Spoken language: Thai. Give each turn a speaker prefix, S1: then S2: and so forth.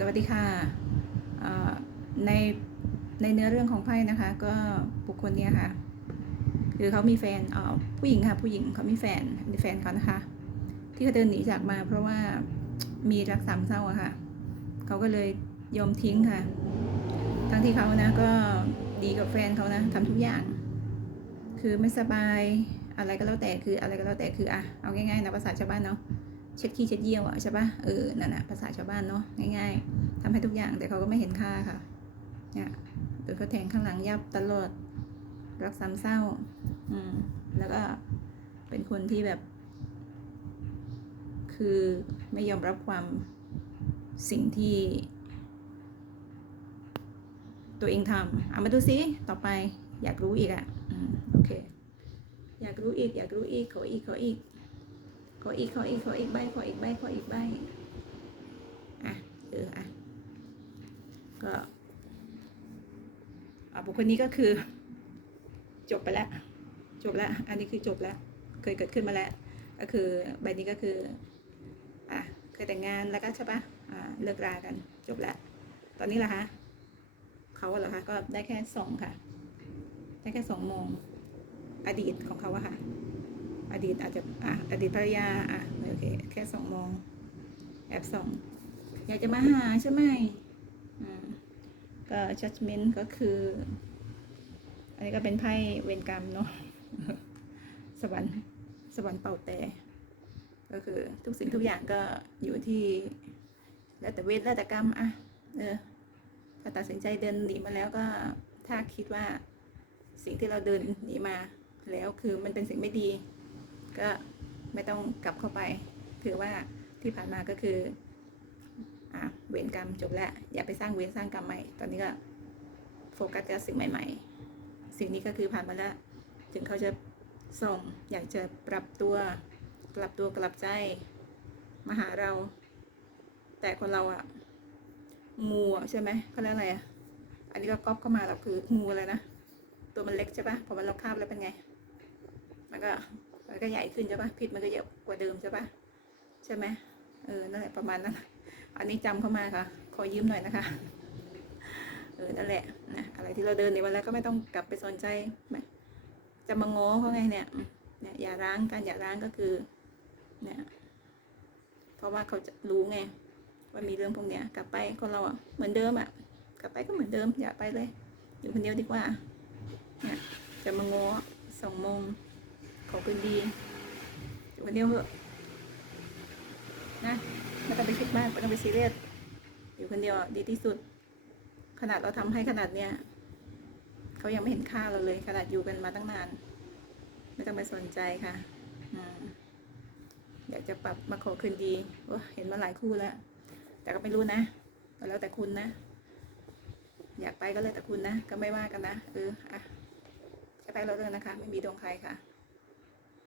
S1: สวัสดีค่ะในในเนื้อเรื่องของไพ่นะคะ ก็บุคคลเนี้ยค่ะ คือเขามีแฟนอ่อผู้หญิงค่ะ ผู้หญิงเขามีแฟนมีแฟนเขานะคะ ที่เขาเดินหนีจากมา เพราะว่ามีรักสามเศร้าอะค่ะเขาก็เลยยอมทิ้งค่ะ ทั้งที่เขานะก็ดีกับแฟนเขานะทำทุกอย่าง คือไม่สบายอะไรก็แล้วแต่คืออะไรก็แล้วแต่คืออะเอาง่ายๆนะภาษาชาวบ้านเนาะ เช็ดขี้เช็ดเยี่ยวอะใช่ปะเออนั่นอะภาษาชาวบ้านเนาะง่าย ๆทำให้ทุกอย่างแต่เขาก็ไม่เห็นค่าค่ะเนี่ยโดนเขาแทงข้างหลังยับตลอดรักซ้ำเศร้า อืม แล้วก็เป็นคนที่แบบ คือไม่ยอมรับความสิ่งที่ ตัวเองทำเอามาดูซิต่อไปอยากรู้อีกอะอืม โอเค อยากรู้อีก อยากรู้อีกขออีกขออีก ออีกขออีกขออีกใบขออีกใบขออีกใบอะเอออะก็อะบุคคลนี้ก็คือ จบไปแล้ว จบแล้ว อันนี้คือจบแล้ว เคยเกิดขึ้นมาแล้ว ก็คือใบนี้ก็คืออะเคยแต่งงานแล้วก็ใช่ปะอ่าเลิกรากันจบแล้วตอนนี้ล่ะคะเขาเหรอคะก็ได้แค่สองค่ะ ได้แค่สองโมงอดีตของเขาอะค่ะ อดีตอาจจะอะอดีตภรรยาอะโอเคแค่สองโมงแอบสองอยากจะมาหาใช่ไหมอืมก็ judgment ก็คือ อันนี้ก็เป็นไพ่เวรกรรมเนาะสวรรค์สวรรค์เป่าแต่ ก็คือทุกสิ่งทุกอย่างก็อยู่ที่ แล้วแต่เวทแล้วแต่กรรมอะเออถ้าตัดสินใจเดินหนีมาแล้วก็ถ้าคิดว่าสิ่งที่เราเดินหนีมาแล้วคือมันเป็นสิ่งไม่ดี ก็ไม่ต้องกลับเข้าไป ถือว่าที่ผ่านมาก็คืออะเวรกรรมจบแล้ว อย่าไปสร้างเวรสร้างกรรมใหม่ ตอนนี้ก็โฟกัสกับสิ่งใหม่ ๆ สิ่งนี้ก็คือผ่านมาแล้ว ถึงเขาจะส่งอยากจะปรับตัวกลับตัวกลับใจมาหาเรา แต่คนเราอะงูใช่ไหมเขาเรียกอะไรอะอันนี้ก็ก๊อปเข้ามาเราคืองูอะไรนะตัวมันเล็กใช่ปะพอมันเราคาบแล้วเป็นไง มันก็ มันก็ใหญ่ขึ้นใช่ปะพิษมันก็เยอะกว่าเดิมใช่ปะใช่ไหมเออนั่นแหละประมาณนั้นอันนี้จำเข้ามาค่ะ ขอยืมหน่อยนะคะเออนั่นแหละนะอะไรที่เราเดินในวันแล้วก็ไม่ต้องกลับไปสนใจไม่จะมาง้อเขาไงเนี่ยเนี่ยอย่าร้างการอย่าร้างก็คือเนี่ยเพราะว่าเขาจะรู้ไงว่ามีเรื่องพวกเนี้ยกลับไปคนเราอะเหมือนเดิมอะกลับไปก็เหมือนเดิมอย่าไปเลย อยู่คนเดียวดีกว่าเนี่ยจะมาง้อสองโมง ขอคืนดีอยู่คนเดียวเถอะนะไม่ต้องไปคิดมากไม่ต้องไปซีเรียสอยู่คนเดียวดีที่สุด ขนาดเราทำให้ขนาดเนี้ยเขายังไม่เห็นค่าเราเลย ขนาดอยู่กันมาตั้งนาน ไม่ต้องไปสนใจค่ะอยากจะปรับมาขอคืนดีโอ้เห็นมาหลายคู่แล้ว แต่ก็ไม่รู้นะแล้วแต่คุณนะ อยากไปก็เลยแต่คุณนะ ก็ไม่ว่ากันนะเอออะจะไปเราเลยนะคะ ไม่มีดวงใครค่ะ